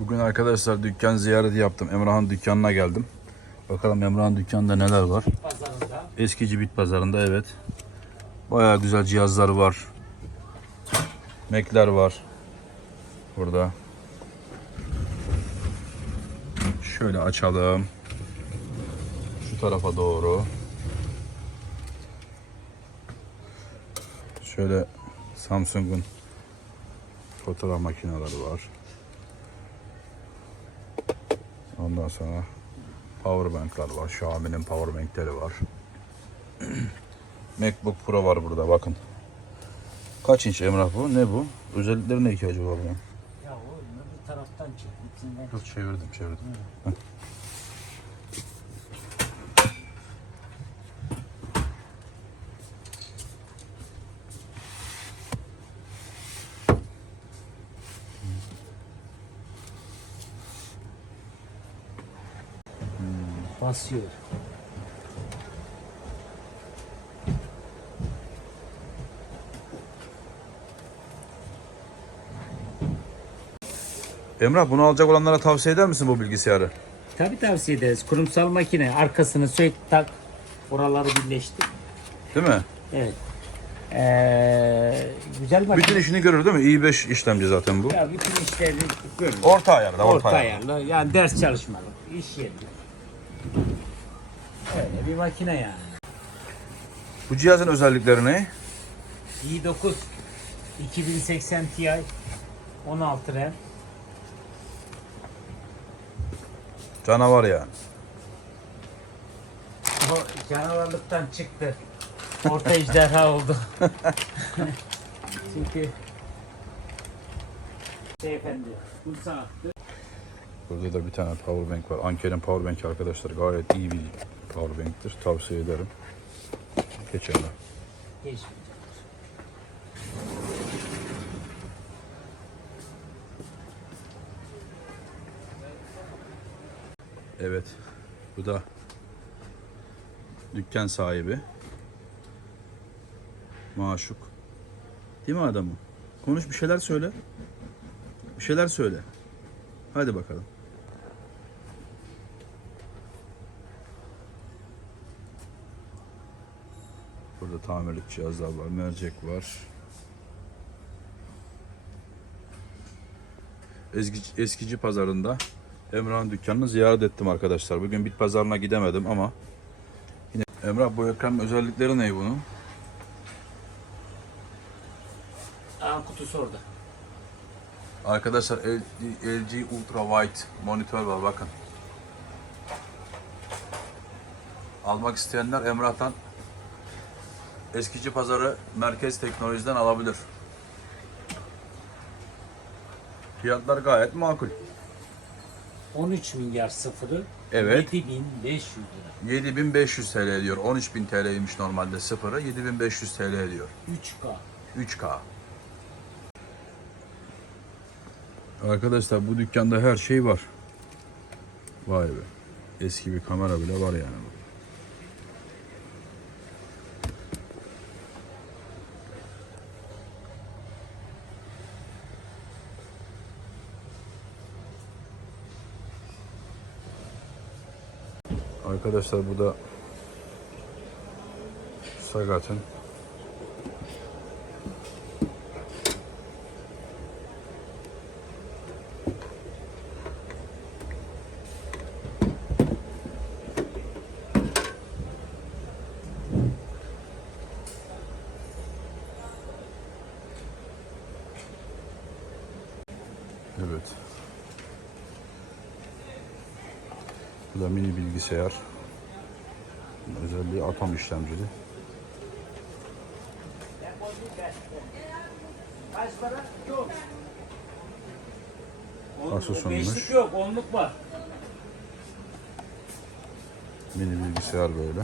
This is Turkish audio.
Bugün arkadaşlar dükkan ziyareti yaptım. Emrah'ın dükkanına geldim. Bakalım Emrah'ın dükkanında neler var. Pazarında. Eskici bit pazarında evet. Bayağı güzel cihazlar var. Mac'ler var. Burada. Şöyle açalım. Şu tarafa doğru. Şöyle Samsung'un fotoğraf makineleri var. Ondan sonra powerbanklar var. Xiaomi'nin powerbankleri var. MacBook Pro var burada bakın. Kaç inç Emrah bu? Ne bu? Özelliklerine ihtiyacı var bunun. Ya o bir taraftan çek. Dur çevirdim çevirdim. Heh. Basıyor. Emrah bunu alacak olanlara tavsiye eder misin bu bilgisayarı? Tabi tavsiye ederiz. Kurumsal makine. Arkasını sök tak. Oraları birleştir. Değil mi? Evet. Ee, güzel makine. Bütün işini görür değil mi? i5 işlemci zaten bu. Ya bütün işleri görür. Orta ayarda, orta, Orta ayarda. ayarlı. Yani ders çalışmalı. iş yeri. Öyle bir makine yani. Bu cihazın özellikleri ne? i9 2080 Ti 16 RAM Canavar yani. O canavarlıktan çıktı. Orta ejderha oldu. Çünkü beyefendi bu saatte Burada da bir tane powerbank var. Anker'in powerbank arkadaşlar gayet iyi bir powerbank'tir. Tavsiye ederim. Geçelim. geçmeyecek. Evet. Bu da dükkan sahibi. Maşuk. Değil mi adamı? Konuş bir şeyler söyle. Bir şeyler söyle. Hadi bakalım. Burada tamirlik cihazlar var. Mercek var. Eskici, eskici pazarında Emrah'ın dükkanını ziyaret ettim arkadaşlar. Bugün bit pazarına gidemedim ama yine Emrah bu ekranın özellikleri ne bunun? Aa kutusu orada. Arkadaşlar LG, LG Ultra Wide monitör var bakın. Almak isteyenler Emrah'tan eskici pazarı merkez teknolojiden alabilir. Fiyatlar gayet makul. 13 milyar sıfırı Evet. 7500 lira. 7500 TL diyor. 13000 TL'ymiş normalde sıfırı. 7500 TL diyor. 3K. 3K. Arkadaşlar bu dükkanda her şey var. Vay be. Eski bir kamera bile var yani. Arkadaşlar bu da Sagat'ın Evet. Bu da mini bilgisayar. Özelliği atom işlemcili. Asus'unmuş. Beşlik yok, onluk var. Mini bilgisayar böyle.